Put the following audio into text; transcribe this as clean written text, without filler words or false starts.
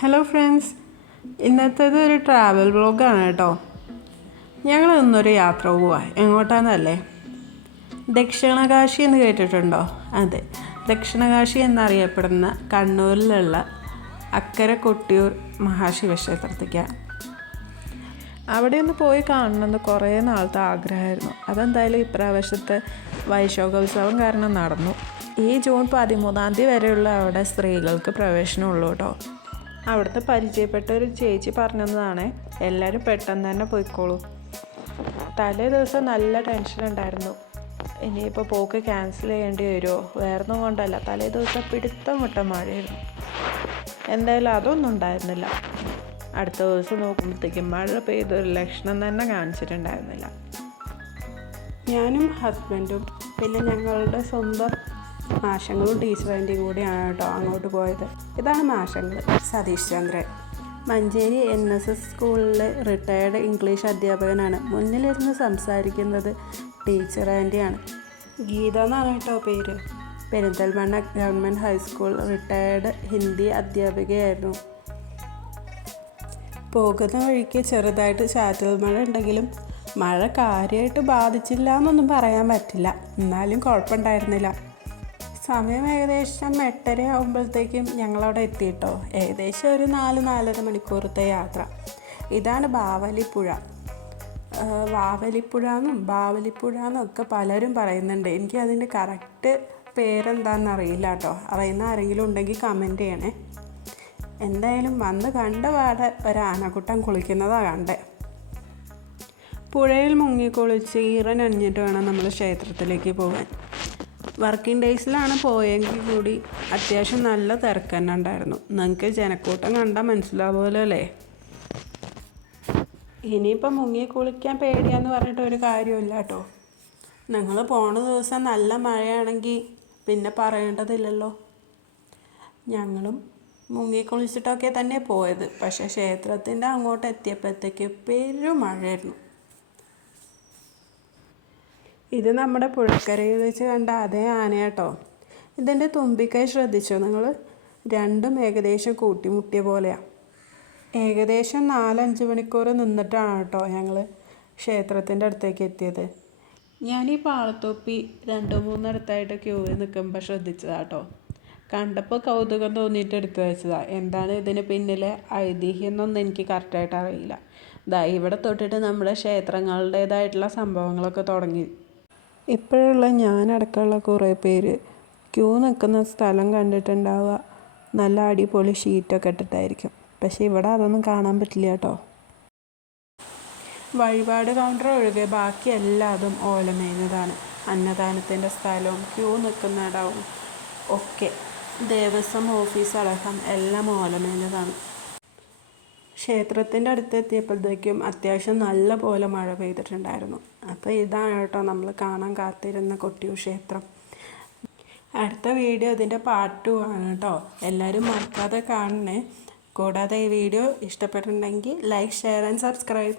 Hello friends, ഇന്നത്തേത് ഒരു travel വ്ളോഗാണ് കേട്ടോ. ഞങ്ങൾ ഇന്നൊരു യാത്ര പോവാ. എങ്ങോട്ടാണെന്നല്ലേ? ദക്ഷിണകാശി എന്ന് കേട്ടിട്ടുണ്ടോ? അതെ, ദക്ഷിണകാശി എന്നറിയപ്പെടുന്ന കണ്ണൂരിലുള്ള അക്കരെ കൊട്ടിയൂർ മഹാശിവക്ഷേത്രത്തേക്കാണ്. അവിടെ ഒന്ന് പോയി കാണണമെന്ന് കുറേ നാളത്തെ ആഗ്രഹമായിരുന്നു. അതെന്തായാലും ഇപ്രാവശ്യത്തെ വൈശോഖോത്സവം കാരണം നടന്നു. ഈ ജൂൺ 13 വരെയുള്ള അവിടെ സ്ത്രീകൾക്ക് പ്രവേശനമുള്ളൂ കേട്ടോ. അവിടുത്തെ പരിചയപ്പെട്ട ഒരു ചേച്ചി പറഞ്ഞതാണ്, എല്ലാവരും പെട്ടെന്ന് തന്നെ പോയിക്കോളൂ. തലേ ദിവസം നല്ല ടെൻഷൻ ഉണ്ടായിരുന്നു, ഇനിയിപ്പോൾ പോക്ക് ക്യാൻസൽ ചെയ്യേണ്ടി വരുമോ. വേറൊന്നും കൊണ്ടല്ല, തലേ ദിവസം പിടുത്തം മുട്ട മഴയായിരുന്നു. എന്തായാലും അതൊന്നും ഉണ്ടായിരുന്നില്ല. അടുത്ത ദിവസം നോക്കുമ്പോഴത്തേക്കും മഴ പെയ്തൊരു ലക്ഷണം തന്നെ കാണിച്ചിട്ടുണ്ടായിരുന്നില്ല. ഞാനും ഹസ്ബൻഡും പിന്നെ ഞങ്ങളുടെ സ്വന്തം മാഷങ്ങളും ടീച്ചർ ആൻറ്റിയും കൂടിയാണ് കേട്ടോ അങ്ങോട്ട് പോയത്. ഇതാണ് മാഷങ്ങൾ. സതീഷ് ചന്ദ്രൻ മഞ്ചേരി NSS സ്കൂളിൽ റിട്ടയർഡ് ഇംഗ്ലീഷ് അധ്യാപകനാണ്. മുന്നിലിരുന്ന് സംസാരിക്കുന്നത് ടീച്ചർ ആൻറ്റിയാണ്. ഗീത എന്നാണ് കേട്ടോ പേര്. Perinthalmanna government high school retired Hindi അധ്യാപികയായിരുന്നു. പോകുന്ന വഴിക്ക് ചെറുതായിട്ട് ചാറ്റൽ മഴ ഉണ്ടെങ്കിലും മഴ കാര്യമായിട്ട് ബാധിച്ചില്ല എന്നൊന്നും പറയാൻ പറ്റില്ല. എന്നാലും കുഴപ്പമുണ്ടായിരുന്നില്ല. സമയം ഏകദേശം 8:30 ആകുമ്പോഴത്തേക്കും ഞങ്ങളവിടെ എത്തിയിട്ടോ. ഏകദേശം ഒരു 4-4.5 മണിക്കൂറത്തെ യാത്ര. ഇതാണ് ബാവലിപ്പുഴ. വാവലിപ്പുഴ എന്നും ബാവലിപ്പുഴ എന്നൊക്കെ പലരും പറയുന്നുണ്ട്. എനിക്ക് അതിൻ്റെ കറക്റ്റ് പേരെന്താണെന്ന് അറിയില്ല കേട്ടോ. അറിയുന്ന ആരെങ്കിലും ഉണ്ടെങ്കിൽ കമൻറ്റ് ചെയ്യണേ. എന്തായാലും വന്ന് കണ്ട പാടെ ഒരു ആനക്കുട്ടൻ കുളിക്കുന്നതാണ് കണ്ടേ. പുഴയിൽ മുങ്ങിക്കുളിച്ച് ഈറനണിഞ്ഞിട്ട് വേണം നമ്മൾ ക്ഷേത്രത്തിലേക്ക് പോകാൻ. വർക്കിംഗ് ഡേയ്സിലാണ് പോയെങ്കിൽ കൂടി അത്യാവശ്യം നല്ല തിരക്ക് തന്നെ ഉണ്ടായിരുന്നു. നിങ്ങൾക്ക് ജനക്കൂട്ടം കണ്ടാൽ മനസ്സിലാവുമല്ലോ അല്ലേ. ഇനിയിപ്പോൾ മുങ്ങി കുളിക്കാൻ പേടിയാന്ന് പറഞ്ഞിട്ട് ഒരു കാര്യമില്ല കേട്ടോ. നിങ്ങൾ പോണ ദിവസം നല്ല മഴയാണെങ്കിൽ പിന്നെ പറയേണ്ടതില്ലല്ലോ. ഞങ്ങളും മുങ്ങിക്കുളിച്ചിട്ടൊക്കെ തന്നെ പോയത്. പക്ഷേ ക്ഷേത്രത്തിൻ്റെ അങ്ങോട്ട് എത്തിയപ്പോഴത്തേക്ക് പെരും മഴയായിരുന്നു. ഇത് നമ്മുടെ പുഴക്കരയിൽ വെച്ച് കണ്ട അതേ ആനയാട്ടോ. ഇതിൻ്റെ തുമ്പിക്കൈ ശ്രദ്ധിച്ചോ നിങ്ങൾ? രണ്ടും ഏകദേശം കൂട്ടിമുട്ടിയ പോലെയാണ്. ഏകദേശം 4-5 മണിക്കൂർ നിന്നിട്ടാണ് കേട്ടോ ഞങ്ങൾ ക്ഷേത്രത്തിൻ്റെ അടുത്തേക്ക് എത്തിയത്. ഞാൻ ഈ പാളത്തൊപ്പി 2-3 അടുത്തായിട്ട് ക്യൂവിൽ നിൽക്കുമ്പോൾ ശ്രദ്ധിച്ചതാട്ടോ. കണ്ടപ്പോൾ കൗതുകം തോന്നിയിട്ട് എടുത്തു വെച്ചതാണ്. എന്താണ് ഇതിന് പിന്നിലെ ഐതിഹ്യം എന്നൊന്നും എനിക്ക് കറക്റ്റായിട്ട് അറിയില്ല. ഇവിടെ തൊട്ടിട്ട് നമ്മുടെ ക്ഷേത്രങ്ങളുടേതായിട്ടുള്ള സംഭവങ്ങളൊക്കെ തുടങ്ങി. ഇപ്പോഴുള്ള ഞാനടക്കമുള്ള കുറേ പേര് ക്യൂ നിൽക്കുന്ന സ്ഥലം കണ്ടിട്ടുണ്ടാവുക നല്ല അടിപൊളി ഷീറ്റൊക്കെ ഇട്ടിട്ടായിരിക്കും. പക്ഷേ ഇവിടെ അതൊന്നും കാണാൻ പറ്റില്ല കേട്ടോ. വഴിപാട് കൗണ്ടർ ഒഴികെ ബാക്കി എല്ലാതും ഓലമേഞ്ഞതാണ്. അന്നദാനത്തിൻ്റെ സ്ഥലവും ക്യൂ നിൽക്കുന്നിടവും ഒക്കെ ദേവസ്വം ഓഫീസ് അടക്കം എല്ലാം ഓലമേഞ്ഞതാണ്. ക്ഷേത്രത്തിൻ്റെ അടുത്തെത്തിയപ്പോഴത്തേക്കും അത്യാവശ്യം നല്ല പോലെ മഴ പെയ്തിട്ടുണ്ടായിരുന്നു. അപ്പോൾ ഇതാണ് കേട്ടോ നമ്മൾ കാണാൻ കാത്തിരുന്ന കൊട്ടിയൂർ ക്ഷേത്രം. അടുത്ത വീഡിയോ ഇതിൻ്റെ പാർട്ട് 2 ആണ് കേട്ടോ. എല്ലാവരും മറക്കാതെ കാണണേ. കൂടാതെ ഈ വീഡിയോ ഇഷ്ടപ്പെട്ടിട്ടുണ്ടെങ്കിൽ ലൈക്ക്, ഷെയർ ആൻഡ് സബ്സ്ക്രൈബ്.